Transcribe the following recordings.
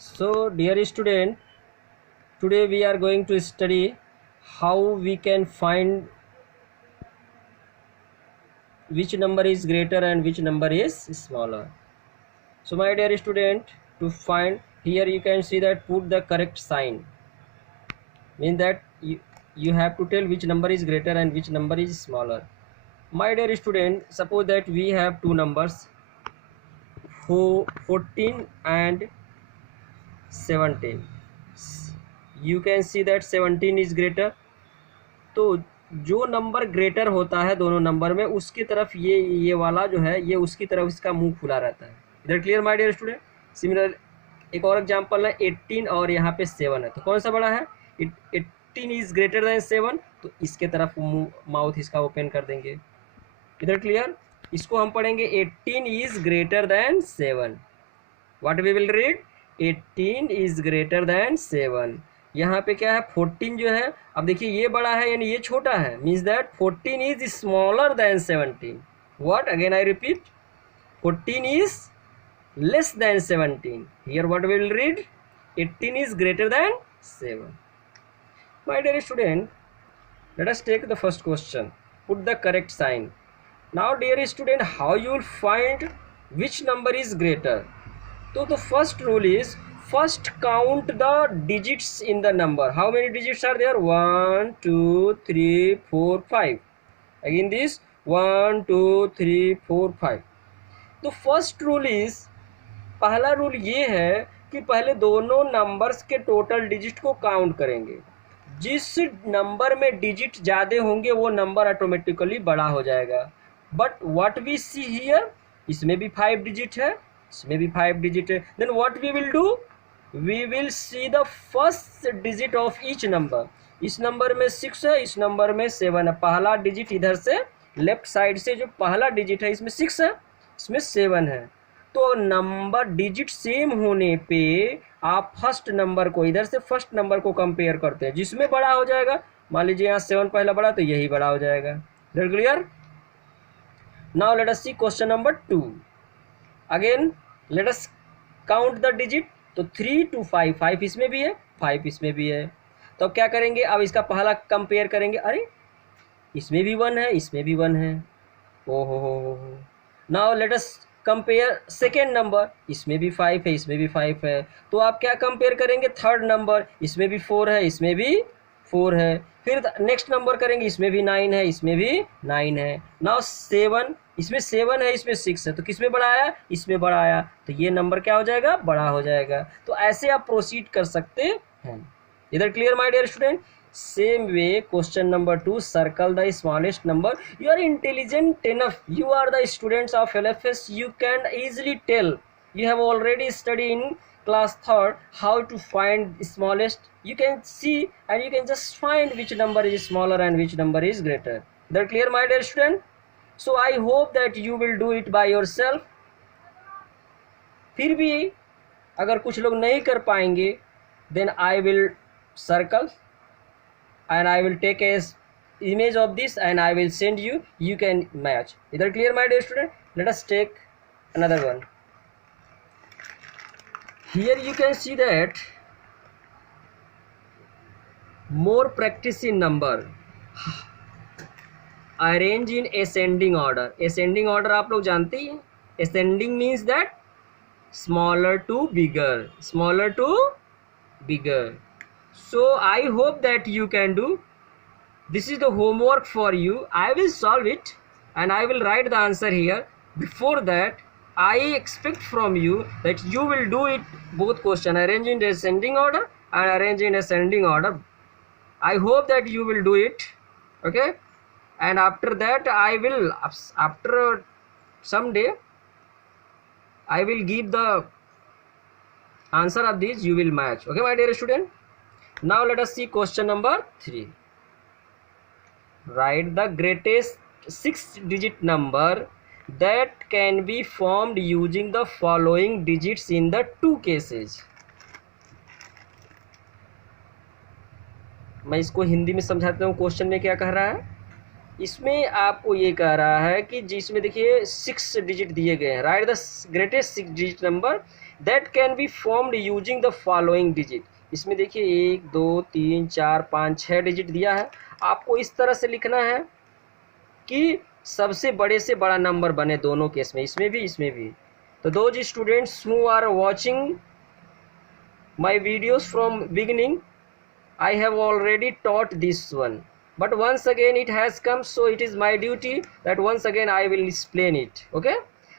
So, dear student, today we are going to study how we can find which number is greater and which number is smaller. So, my dear student, to find here you can see that put the correct sign. Means that you have to tell which number is greater and which number is smaller. My dear student, suppose that we have two numbers 14 and 17. You can see that 17 is greater. तो जो number greater होता है दोनों number में उसकी तरफ ये वाला जो है ये उसकी तरफ इसका मुंह खुला रहता है. इधर clear my dear student. Similar एक और एग्जांपल है 18 और यहाँ पे 7 है, तो कौन सा बड़ा है? 18 इज ग्रेटर देन 7, तो इसके तरफ माउथ इसका ओपन कर देंगे. इधर क्लियर. इसको हम पढ़ेंगे 18 is greater than 7. What we will read? 18 is greater than 7. यहाँ पे क्या है 14 जो है, अब देखिए ये बड़ा है यानी ये छोटा है, means that 14 is smaller than 17. What? Again I repeat, 14 is less than 17. Here what we will read? 18 is greater than 7. My dear student, let us take the first question. Put the correct sign. Now dear student, how you will find which number is greater? So the first rule is first count the digits in the number. How many digits are there? 1 2 3 4 5. Again this 1 2 3 4 5. तो first rule is, पहला rule ये है कि पहले दोनों numbers के total digit को count करेंगे. जिस नंबर में डिजिट ज़्यादा होंगे वो नंबर ऑटोमेटिकली बड़ा हो जाएगा. But what we see here, इसमें भी 5 डिजिट है, इसमें भी 5 डिजिट है. Then what we will do? We will see the first digit of each number. इस नंबर में 6 है, इस नंबर में 7 है. पहला डिजिट इधर से लेफ्ट साइड से जो पहला डिजिट है इसमें 6 है, इसमें 7 है. तो नंबर डिजिट सेम होने पे आप फर्स्ट नंबर को इधर से फर्स्ट नंबर को कंपेयर करते हैं, जिसमें बड़ा हो जाएगा. मान लीजिए यहाँ 7 पहला बड़ा तो यही बड़ा हो जाएगा. इधर clear. Now let us see question number 2. Again let us count the digit. तो 3 to 5, 5 इसमें भी है, 5 इसमें भी है. तो अब क्या करेंगे? अब इसका पहला कंपेयर करेंगे. अरे इसमें भी 1 है, इसमें भी 1 है. ओहो. Now let us compare second number. इसमें भी 5 है, इसमें भी 5 है. तो आप क्या कंपेयर करेंगे? Third number. इसमें भी 4 है, इसमें भी 4 है. फिर नेक्स्ट नंबर करेंगे, इसमें भी 9 है, इसमें भी 9 है. नाउ 7, इसमें 7 है, इसमें 6 है. तो किसमें बड़ा आया? इसमें बड़ा आया. तो ये नंबर क्या हो जाएगा? बड़ा हो जाएगा. तो ऐसे आप प्रोसीड कर सकते हैं. इधर clear my dear student. Same way, question number 2, circle the smallest number. You are intelligent enough, you are the students of LFS, you can easily tell. You have already studied in class 3rd how to find smallest. You can see and you can just find which number is smaller and which number is greater. That clear my dear student? So I hope that you will do it by yourself. फिर भी अगर कुछ लोग नहीं कर पाएंगे, then I will circle and I will take a image of this and I will send you. You can match. Is that clear my dear student? Let us take another one. Here you can see that more practice in number. Arrange in ascending order. Ascending order आप लोग जानते ही हैं. Ascending means that smaller to bigger, smaller to bigger. So I hope that you can do. This is the homework for you. I will solve it and I will write the answer here. Before that, I expect from you that you will do it both question, arrange in descending order and arrange in ascending order. I hope that you will do it. Okay. And after that, I will, after some day, I will give the answer of this. You will match. Okay, my dear student. Now let us see question number 3. Write the greatest 6-digit number that can be formed using the following digits in the 2 cases. मैं इसको हिंदी में समझाता हूँ. Question में क्या कह रहा है? इसमें आपको ये कह रहा है कि जिसमें देखिए 6 डिजिट दिए गए हैं. Right the greatest 6 digit number that can be formed using the following digit. इसमें देखिए 1 2 3 4 5 6 डिजिट दिया है, आपको इस तरह से लिखना है कि सबसे बड़े से बड़ा नंबर बने दोनों केस में, इसमें भी इसमें भी। तो those students who are watching my videos from beginning, I have already taught this one, but once again it has come, so it is my duty that once again I will explain it. Okay,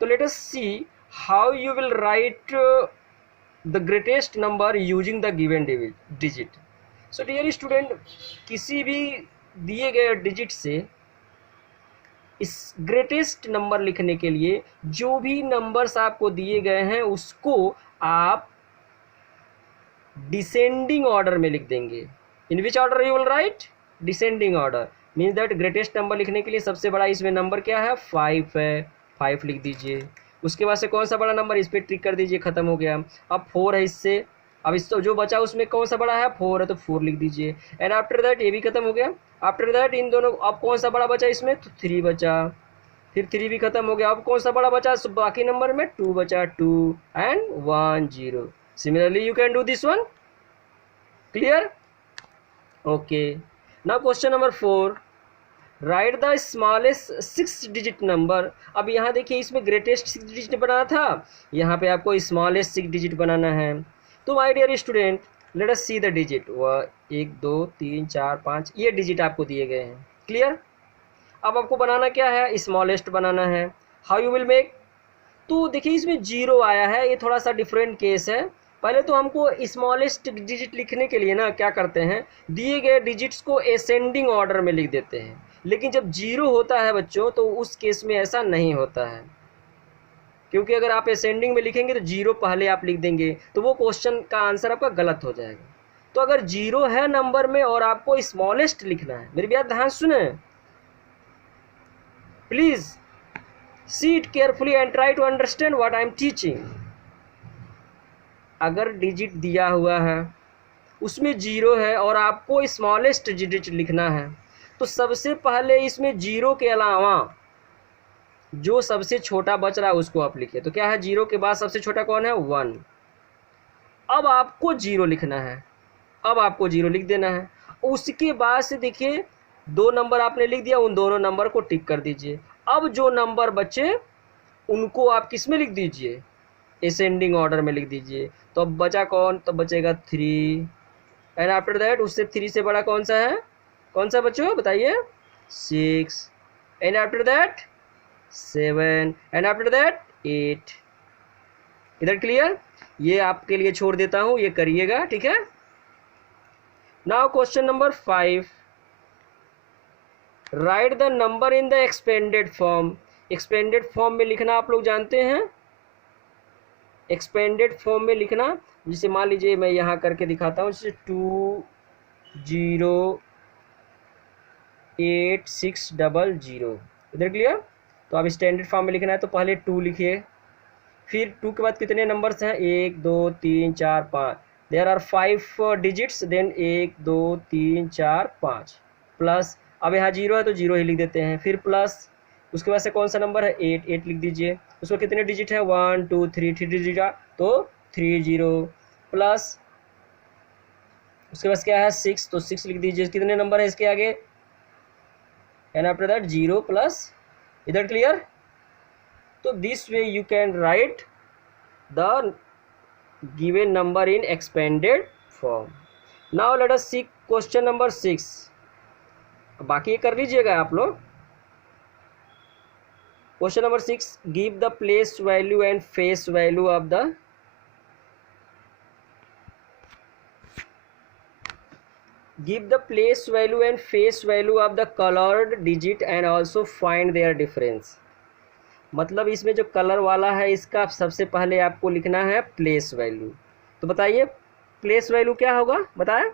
so let us see how you will write the greatest number using the given digit. So dear student, किसी भी दिए गए digit से इस greatest number लिखने के लिए जो भी नंबर्स आपको दिए गए हैं उसको आप डिसेंडिंग ऑर्डर में लिख देंगे। In which order you will write? Descending order means that greatest number लिखने के लिए सबसे बड़ा इसमें नंबर क्या है? 5 है, 5 लिख दीजिए। उसके बाद से कौन सा बड़ा नंबर, इस पर ट्रिक कर दीजिए, खत्म हो गया। अब 4 है इससे, अब इस तो जो बचा उसमें कौन सा बड़ा है? 4 है, तो 4 लिख दीजिए। एंड आफ्टर दैट ये भी खत्म हो गया। आफ्टर दैट इन दोनों, अब कौन सा बड़ा बचा इसमें? तो 3 बचा, फिर 3 भी खत्म हो गया। अब कौन सा बड़ा बचा? बाकी नंबर में 2 बचा, 2 and 1 0। Similarly you can do this one. Clear? Okay, now question number 4, write the smallest 6 digit number. अब यहाँ देखिए इसमें ग्रेटेस्ट 6 डिजिट बनाना था, यहाँ पे आपको स्मॉलेस्ट 6 डिजिट बनाना है। तो my dear student, let us see the digit. 1 2 3 4 5 ये डिजिट आपको दिए गए हैं। क्लियर? अब आपको बनाना क्या है? स्मॉलेस्ट बनाना है। How you will make? तो देखिए इसमें 0 आया है, ये थोड़ा सा डिफरेंट केस है। पहले तो हमको स्मॉलेस्ट डिजिट लिखने के लिए ना क्या करते हैं, दिए गए डिजिट्स को असेंडिंग ऑर्डर में लिख देते हैं। लेकिन जब 0 होता है बच्चों, तो उस केस में ऐसा नहीं होता है, क्योंकि अगर आप असेंडिंग में लिखेंगे तो 0 पहले आप लिख देंगे, तो वो क्वेश्चन का आंसर आपका गलत हो जाएगा। तो अगर 0 है नंबर में और आपको स्मॉलेस्ट लिखना है, मेरी बात ध्यान सुने please, see it carefully and try to understand what I am teaching. अगर डिजिट दिया हुआ है उसमें 0 है और आपको स्मॉलेस्ट डिजिट लिखना है, तो सबसे पहले इसमें 0 के अलावा जो सबसे छोटा बच रहा है उसको आप लिखिए। तो क्या है? 0 के बाद सबसे छोटा कौन है? 1। अब आपको 0 लिखना है, अब आपको 0 लिख देना है। उसके बाद से देखिए 2 नंबर आपने लिख दिया, उन दोनों नंबर को टिक कर दीजिए। अब जो नंबर बचे उनको आप किस में लिख दीजिए? असेंडिंग ऑर्डर में लिख दीजिए। तो अब बचा कौन? तो बचेगा 3 एंड आफ्टर दैट उससे 3 से बड़ा कौन सा है? कौन सा बच्चों बताइए? 6 and after that 7 and after that 8। इधर क्लियर? ये आपके लिए छोड़ देता हूँ, ये करिएगा, ठीक है। Now question number 5, right the number in the expanded form. Expanded form में लिखना आप लोग जानते हैं, एक्सपेंडेड फॉर्म में लिखना, जिसे मान लीजिए मैं यहाँ करके दिखाता हूँ, जैसे 208600। इधर क्लियर? तो अब स्टैंडर्ड फॉर्म में लिखना है तो पहले 2 लिखिए, फिर 2 के बाद कितने नंबर्स हैं? 1 2 3 4 5। There are 5 digits, then 1 2 3 4 5 plus, अब यहाँ 0 है तो 0 ही लिख देते हैं, फिर प्लस, उसके बाद से कौन सा नंबर है? 8 लिख दीजिए। उसको कितने डिजिट है? 1 2 3 डिजिट का, तो 30 प्लस, उसके बाद क्या है? 6, तो 6 लिख दीजिए। कितने नंबर है इसके आगे? And after that 0 plus. इधर क्लियर? तो this way you can write the given number in expanded form. Now let us see question number 6। बाकी ये कर लीजिएगा आप लोग। Question number 6, give the place value and face value of the give the place value and face value of the coloured digit and also find their difference. मतलब इसमें जो colour वाला है इसका सबसे पहले आपको लिखना है प्लेस वैल्यू। तो बताइए प्लेस वैल्यू क्या होगा? बताया,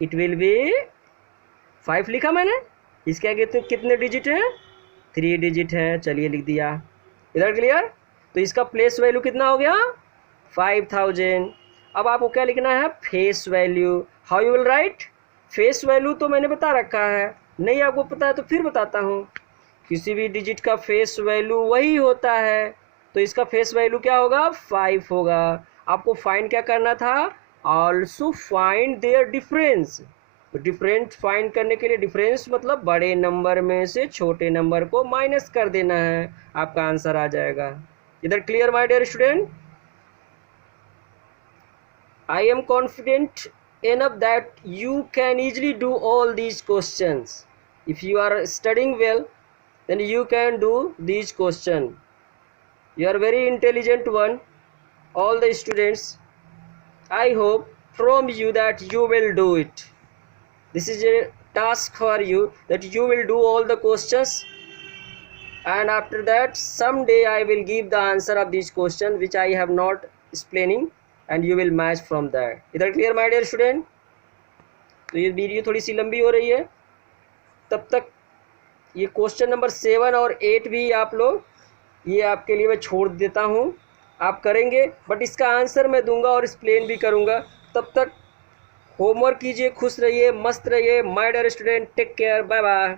इट विल बी 5 लिखा मैंने, इसके आगे तो कितने डिजिट हैं? 3 डिजिट है, चलिए लिख दिया। इधर क्लियर? तो इसका प्लेस वैल्यू कितना हो गया? 5000। अब आपको क्या लिखना है? Face value. How you will right? Face value तो मैंने बता रखा है, नहीं आपको पता है तो फिर बताता हूँ। किसी भी डिजिट का फेस वैल्यू वही होता है, तो इसका फेस वैल्यू क्या होगा, 5 होगा। आपको फाइंड क्या करना था, ऑल्सो फाइंड देयर डिफरेंस। तो डिफरेंस फाइंड करने के लिए डिफरेंस मतलब बड़े नंबर में से छोटे नंबर को माइनस कर देना है, आपका आंसर आ जाएगा। इधर clear my dear student? I am confident enough that you can easily do all these questions. If you are studying well, then you can do these questions. You are very intelligent one, all the students. I hope from you that you will do it. This is a task for you, that you will do all the questions, and after that someday I will give the answer of these questions which I have not explaining, and you will match from that. इधर clear my dear student? तो ये video थोड़ी सी लंबी हो रही है, तब तक ये क्वेश्चन नंबर 7 और 8 भी आप लोग, ये आपके लिए मैं छोड़ देता हूँ, आप करेंगे, बट इसका आंसर मैं दूंगा और एक्सप्लेन भी करूँगा। तब तक होमवर्क कीजिए, खुश रहिए, मस्त रहिए my dear student. Take care, bye bye.